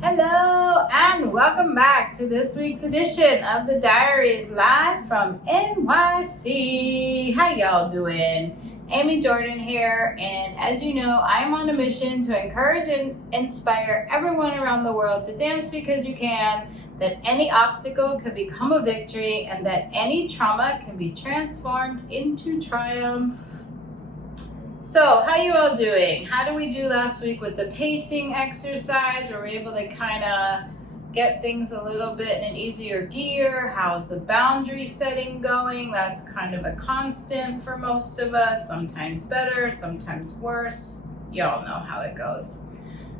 Hello and welcome back to this week's edition of the Diaries live from NYC. How y'all doing? Amy Jordan here, and as you know, I'm on a mission to encourage and inspire everyone around the world to dance because you can, that any obstacle can become a victory, and that any trauma can be transformed into triumph. So, how you all doing? How did we do last week with the pacing exercise? Were we able to kind of get things a little bit in an easier gear? How's the boundary setting going? That's kind of a constant for most of us. Sometimes better, sometimes worse. Y'all know how it goes.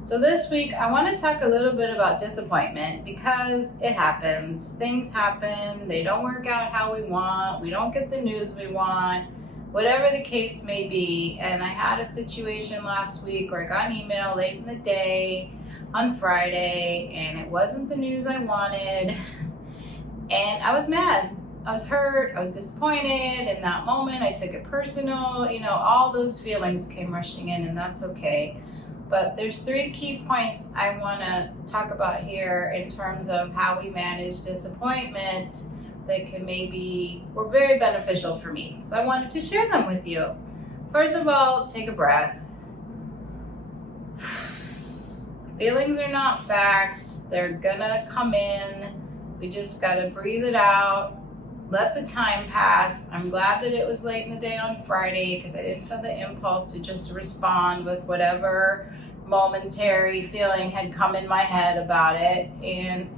So this week, I want to talk a little bit about disappointment because it happens. Things happen. They don't work out how we want. We don't get the news we want. Whatever the case may be. And I had a situation last week where I got an email late in the day on Friday and it wasn't the news I wanted. And I was mad. I was hurt. I was disappointed. In that moment, I took it personal. All those feelings came rushing in, and that's okay. But there's 3 key points I want to talk about here in terms of how we manage disappointment that were very beneficial for me. So I wanted to share them with you. First of all, take a breath. Feelings are not facts. They're gonna come in. We just gotta breathe it out. Let the time pass. I'm glad that it was late in the day on Friday because I didn't feel the impulse to just respond with whatever momentary feeling had come in my head about it. And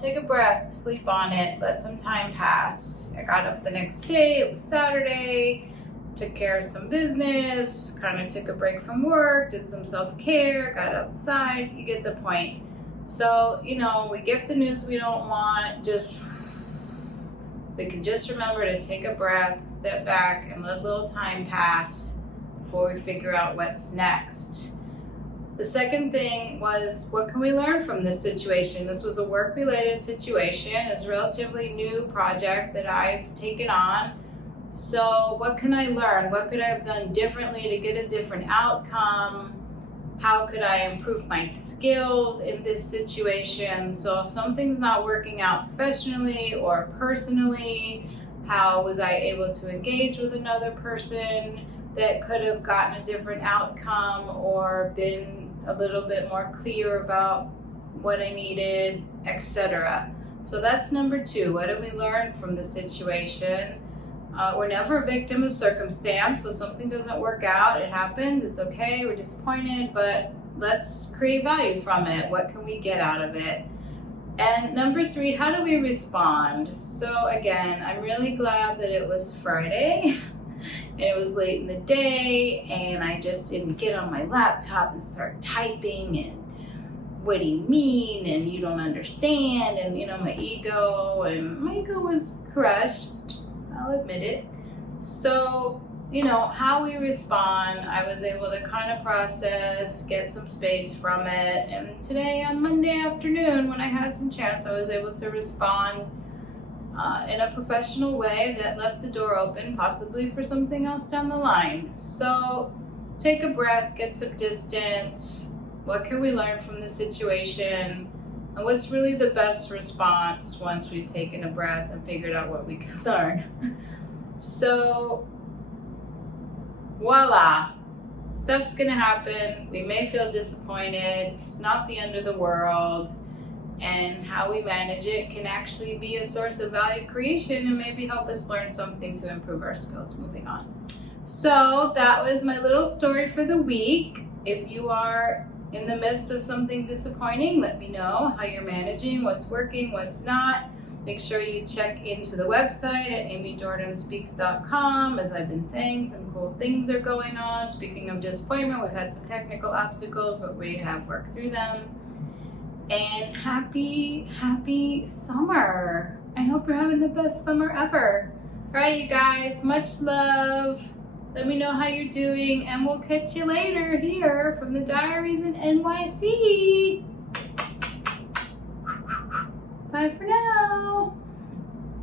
take a breath, sleep on it, let some time pass. I got up the next day, it was Saturday, took care of some business, kind of took a break from work, did some self-care, got outside, you get the point. So, we get the news we don't want, we can just remember to take a breath, step back, and let a little time pass before we figure out what's next. The second thing was, what can we learn from this situation? This was a work-related situation. It's a relatively new project that I've taken on. So what can I learn? What could I have done differently to get a different outcome? How could I improve my skills in this situation? So if something's not working out professionally or personally, how was I able to engage with another person that could have gotten a different outcome or been a little bit more clear about what I needed, etc. So that's number 2. What did we learn from the situation? We're never a victim of circumstance. So something doesn't work out, it happens, it's okay, we're disappointed, but let's create value from it. What can we get out of it? And number 3, how do we respond? So again, I'm really glad that it was Friday. And it was late in the day and I just didn't get on my laptop and start typing and what do you mean and you don't understand and my ego was crushed, I'll admit it. So how we respond, I was able to kind of process, get some space from it, and today on Monday afternoon when I had some chance, I was able to respond in a professional way that left the door open, possibly for something else down the line. So take a breath, get some distance. What can we learn from the situation? And what's really the best response once we've taken a breath and figured out what we can learn? So, voila. Stuff's gonna happen. We may feel disappointed. It's not the end of the world. And how we manage it can actually be a source of value creation and maybe help us learn something to improve our skills moving on. So that was my little story for the week. If you are in the midst of something disappointing, let me know how you're managing, what's working, what's not. Make sure you check into the website at amyjordanspeaks.com. As I've been saying, some cool things are going on. Speaking of disappointment, we've had some technical obstacles, but we have worked through them. And happy summer. I hope you're having the best summer ever. All right, you guys, much love. Let me know how you're doing, and we'll catch you later here from the Diaries in NYC. Bye for now.